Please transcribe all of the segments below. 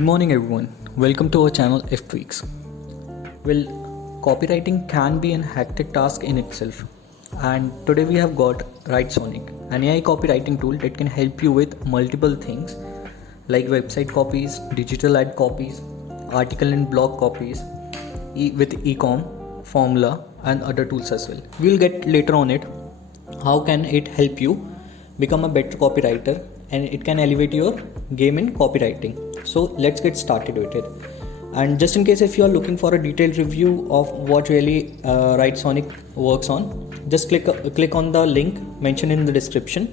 Good morning, everyone. Welcome to our channel F Tweaks. Well, copywriting can be an hectic task in itself, and today we have got WriteSonic, an AI copywriting tool that can help you with multiple things like website copies, digital ad copies, article and blog copies, with e-com, formula, and other tools as well. We'll get later on it. How can it help you become a better copywriter, and it can elevate your game in copywriting. So let's get started with it. And just in case if you are looking for a detailed review of what really WriteSonic works on, just click on the link mentioned in the description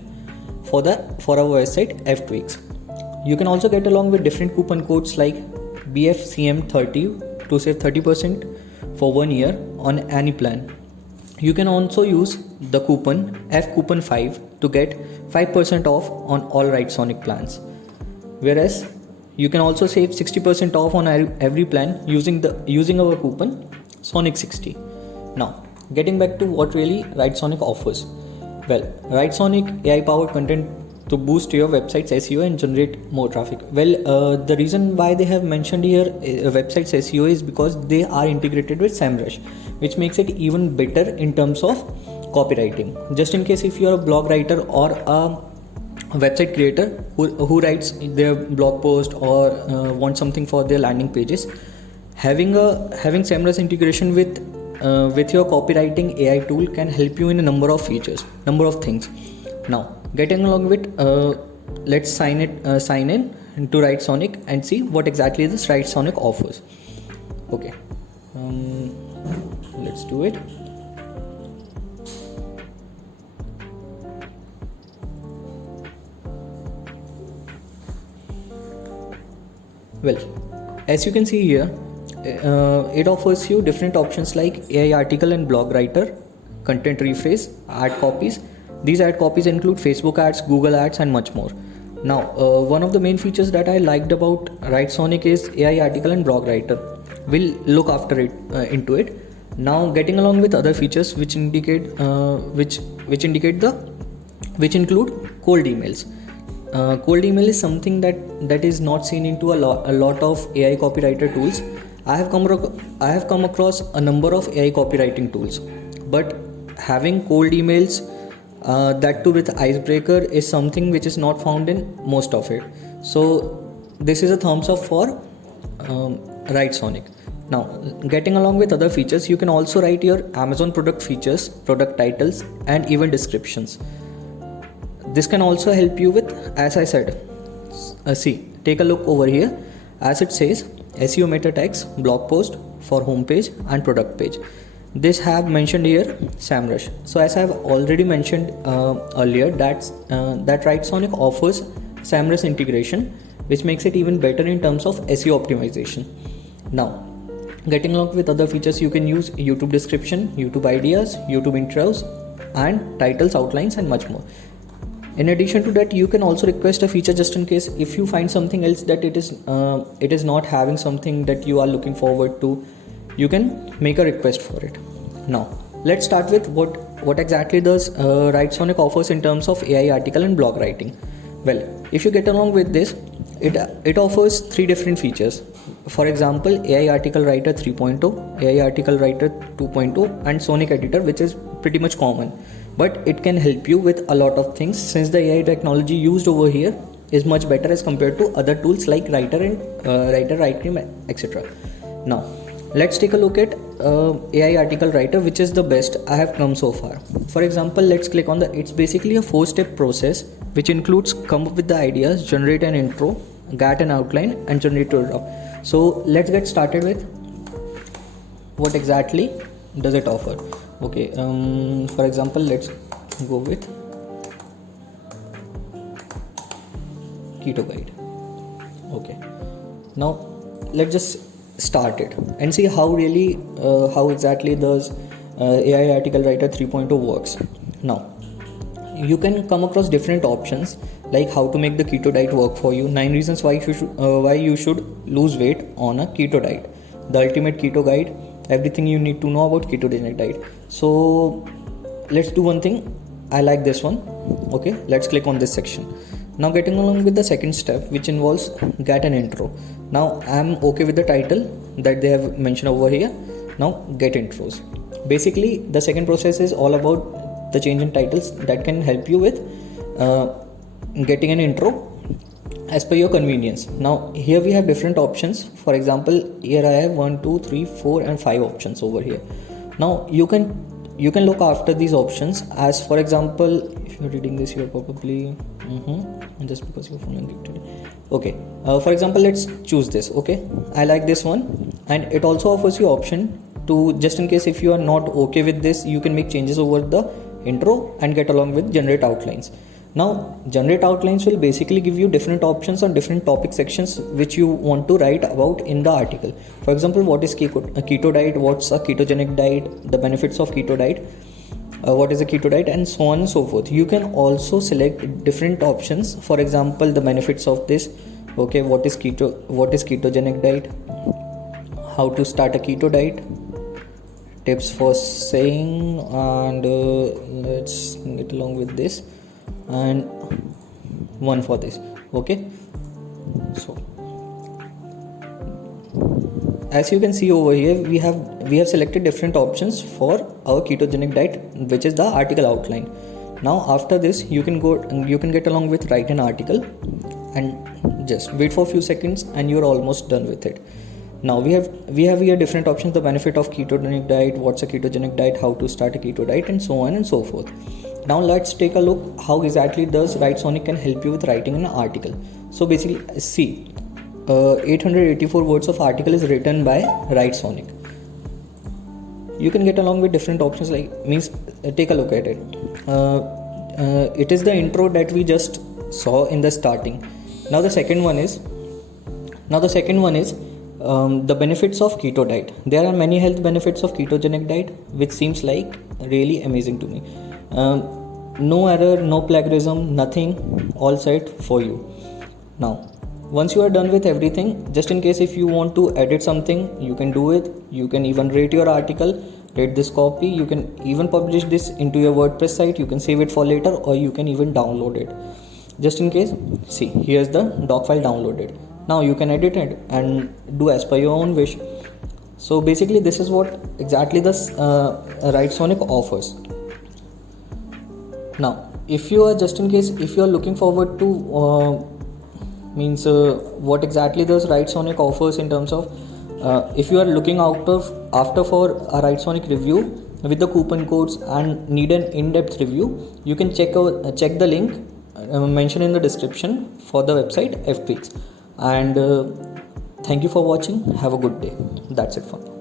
for our website F Tweaks. You can also get along with different coupon codes like BFCM30 to save 30% for 1 year on any plan. You can also use the coupon FCoupon5 to get 5% off on all WriteSonic plans. Whereas you can also save 60% off on every plan using our coupon Sonic60. Now, getting back to what really WriteSonic offers. Well, WriteSonic AI-powered content to boost your website's SEO and generate more traffic. Well, the reason why they have mentioned here website's SEO is because they are integrated with SEMrush, which makes it even better in terms of copywriting. Just in case if you're a blog writer or a website creator who writes their blog post or want something for their landing pages, having SEMrush integration with your copywriting AI tool can help you in a number of things. Now, getting along with, let's sign in to WriteSonic and see what exactly this WriteSonic offers. Okay, let's do it. Well, as you can see here, it offers you different options like AI article and blog writer, content rephrase, ad copies. These ad copies include Facebook ads, Google ads, and much more. Now, one of the main features that I liked about WriteSonic is AI article and blog writer. We'll look after it into it. Now, getting along with other features which include cold emails. Cold email is something that is not seen into a lot of AI copywriter tools. I have come across a number of AI copywriting tools, but having cold emails, that too with icebreaker, is something which is not found in most of it. So this is a thumbs up for WriteSonic. Now, getting along with other features, you can also write your Amazon product features, product titles, and even descriptions. This can also help you with, as I said, take a look over here. As it says, SEO meta tags, blog post for homepage and product page. This have mentioned here SEMrush. So as I have already mentioned earlier, that WriteSonic offers SEMrush integration, which makes it even better in terms of SEO optimization. Now, getting along with other features, you can use YouTube description, YouTube ideas, YouTube intros, and titles, outlines, and much more. In addition to that, you can also request a feature just in case if you find something else that it is not having something that you are looking forward to. You can make a request for it. Now, let's start with what exactly does WriteSonic offers in terms of AI article and blog writing. Well, if you get along with this, it offers 3 different features. For example, AI article writer 3.0, AI article writer 2.0, and Sonic editor, which is pretty much common. But it can help you with a lot of things since the AI technology used over here is much better as compared to other tools like Writer and WriteCream, etc. Now, let's take a look at AI article writer, which is the best I have come so far. For example, let's click on it's basically a 4-step process which includes come up with the ideas, generate an intro, get an outline, and generate a draft. So let's get started with what exactly does it offer. Okay, for example, let's go with keto guide. Okay, now let's just start it and see how exactly does AI article writer 3.0 works. Now, you can come across different options like how to make the keto diet work for you, 9 reasons why you should lose weight on a keto diet, the ultimate keto guide, everything you need to know about ketogenic diet. So let's do one thing. I like this one. Okay, let's click on this section. Now getting along with the second step, which involves get an intro. Now I'm okay with the title that they have mentioned over here. Now get intros. Basically the second process is all about the change in titles that can help you with getting an intro as per your convenience. Now here we have different options. For example, here I have 1 2 3 4 and 5 options over here. Now you can look after these options. As for example, if you're reading this, you're probably just because you're phone encrypted. Okay, for example, let's choose this. Okay, I like this one, and it also offers you option to, just in case if you are not okay with this, you can make changes over the intro and get along with generate outlines. Now generate outlines will basically give you different options on different topic sections which you want to write about in the article. For example, what is keto diet, what's a ketogenic diet, the benefits of keto diet, what is a keto diet, and so on and so forth. You can also select different options. For example, the benefits of this. Okay, what is ketogenic diet, how to start a keto diet, tips for saying, and let's get along with this, and one for this. Okay, so as you can see over here, we have selected different options for our ketogenic diet, which is the article outline. Now after this, you can get along with write an article and just wait for a few seconds and you're almost done with it. Now we have here different options: the benefit of ketogenic diet, what's a ketogenic diet, how to start a keto diet, and so on and so forth. Now let's take a look how exactly does WriteSonic can help you with writing an article. So basically, see, 884 words of article is written by WriteSonic. You can get along with different options, take a look at it. It is the intro that we just saw in the starting. Now the second one is the benefits of keto diet. There are many health benefits of ketogenic diet, which seems like really amazing to me. No error, no plagiarism, nothing, all set for you. Now once you are done with everything, just in case if you want to edit something, you can do it. You can even rate your article, rate this copy. You can even publish this into your WordPress site. You can save it for later, or you can even download it. Just in case, see, here's the doc file downloaded. Now you can edit it and do as per your own wish. So basically this is what exactly this WriteSonic offers. Now if you are looking forward to what exactly does WriteSonic offers in terms of if you are looking after for a WriteSonic review with the coupon codes and need an in-depth review, you can check the link mentioned in the description for the website FPX. And thank you for watching. Have a good day. That's it for me.